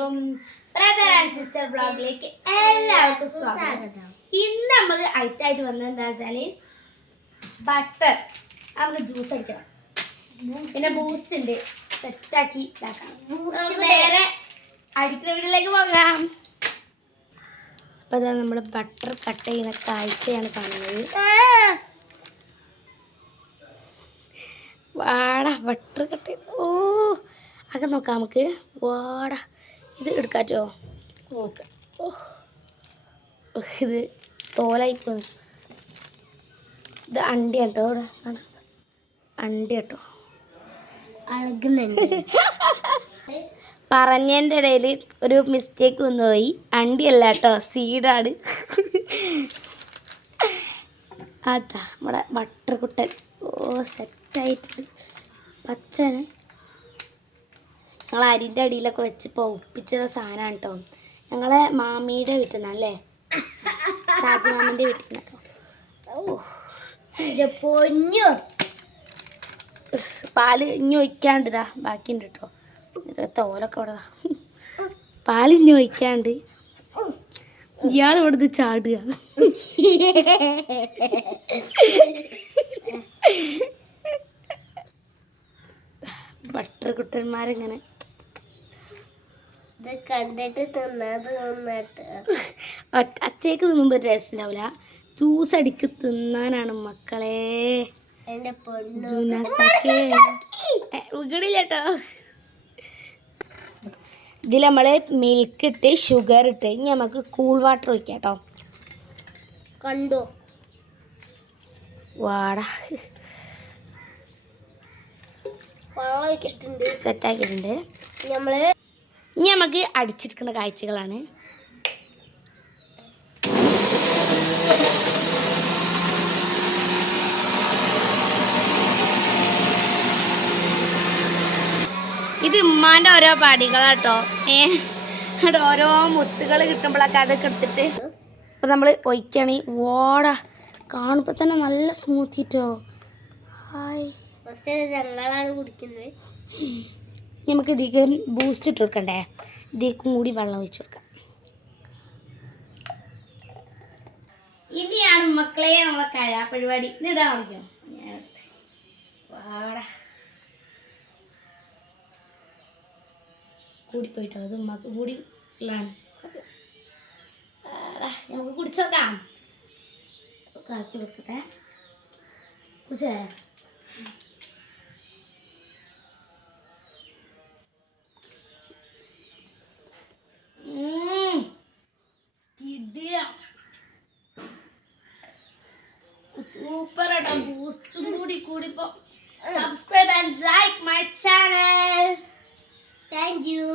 അസ്സലാമലൈക്കും brother and sister വ്ളോഗിലേക്ക് എല്ലാവർക്കും സ്വാഗതം. ഇന്ന് നമ്മൾ ഐറ്റായിട്ട് വന്നത് എന്താ വെച്ചാല് ബട്ടർ നമുക്ക് ജ്യൂസ് അടിക്കണം, പിന്നെ ബൂസ്റ്റ് ഉണ്ട് സെറ്റാക്കി ഇതാക്കാം. നമുക്ക് നേരെ അടിക്കുന്ന വീട്ടിലേക്ക് പോകാം. അപ്പൊ അതാ നമ്മൾ ബട്ടർ കട്ട് ചെയ്യുന്ന കാഴ്ചയാണ് കാണുന്നത്. വാടാ ബട്ടർ കട്ട് ചെയ്ത് അതൊക്കെ നോക്കാം നമുക്ക്. വാടാ ഇത് എടുക്കാറ്റോ? നോക്കാം. ഇത് തോലായി പോന്നു. ഇത് അണ്ടി കേട്ടോ, ഇവിടെ അണ്ടി കേട്ടോ അളകുന്നുണ്ട്. പറഞ്ഞതിൻ്റെ ഇടയിൽ ഒരു മിസ്റ്റേക്ക് വന്നു പോയി. അണ്ടിയല്ല കേട്ടോ, സീഡാണ്. അതാ നമ്മുടെ ബട്ടർ കുട്ടൻ. സെറ്റായിട്ടുണ്ട്. പച്ചന് ഞങ്ങൾ അരിൻ്റെ അടിയിലൊക്കെ വെച്ച് ഒപ്പിച്ച സാധനമാണ് കേട്ടോ. ഞങ്ങളെ മാമിയുടെ വീട്ടിൽ നിന്നല്ലേ, ഷാജി മാമിൻ്റെ വീട്ടിൽ നിന്ന് കേട്ടോ. പൊന്നു പാല് ഇനി ഒഴിക്കാണ്ടിതാ ബാക്കിയുണ്ട് കേട്ടോ. തോലൊക്കെ ഇവിടെ പാല് ഇനി ഒഴിക്കാണ്ട് ഇയാൾ ഇവിടുന്ന് ചാടുക. ബട്ടർ കുട്ടന്മാരിങ്ങനെ കണ്ടിട്ട് അച്ചയ്ക്ക് തിന്നുമ്പോ ടേസ്റ്റ് ഉണ്ടാവില്ല. ജ്യൂസ് അടിക്ക് തിന്നാനാണ് മക്കളെ. ഉകടില്ലേട്ടോ. ഇതിൽ നമ്മള് മിൽക്ക് ഇട്ട് ഷുഗർ ഇട്ട് ഇനി നമുക്ക് കൂൾ വാട്ടർ ഒഴിക്കാം കേട്ടോ. കണ്ടോ വാടാ സെറ്റാക്കിയിട്ടുണ്ട്. ഇനി നമുക്ക് അടിച്ചെടുക്കുന്ന കാഴ്ചകളാണ്. ഇത് ഉമ്മാൻ്റെ ഓരോ പടികളാട്ടോ. എന്നിട്ട് ഓരോ മുത്തുകൾ കിട്ടുമ്പോഴൊക്കെ അതൊക്കെ എടുത്തിട്ട് അപ്പോൾ നമ്മൾ ഒഴിക്കുകയാണെങ്കിൽ ഓടാ കാണുമ്പോൾ തന്നെ നല്ല സ്മൂത്തിട്ടോ. ഹായ് ഞങ്ങളാണ് കുടിക്കുന്നത്. നമുക്ക് ഇതിലേക്ക് ബൂസ്റ്റ് ഇട്ട് കൊടുക്കണ്ടേ, ഇതിലേക്കും കൂടി വെള്ളം ഒഴിച്ച് കൊടുക്കാം. ഇനിയാണ് മക്കളെ നമ്മളെ കലാപരിപാടി. ഇതാ കാണിക്കാം. വാടാ കൂടിപ്പോയിട്ടോ, അത് ഉമ്മക്ക് കൂടി ഉള്ളതാണ്. നമുക്ക് കുടിച്ചു നോക്കാം. ആക്കി വെക്കട്ടെ. കുടിച്ചേ സൂപ്പർ ആട്ടോ. ബൂസ്റ്റും കൂടിപ്പോ subscribe and like my channel. Thank U.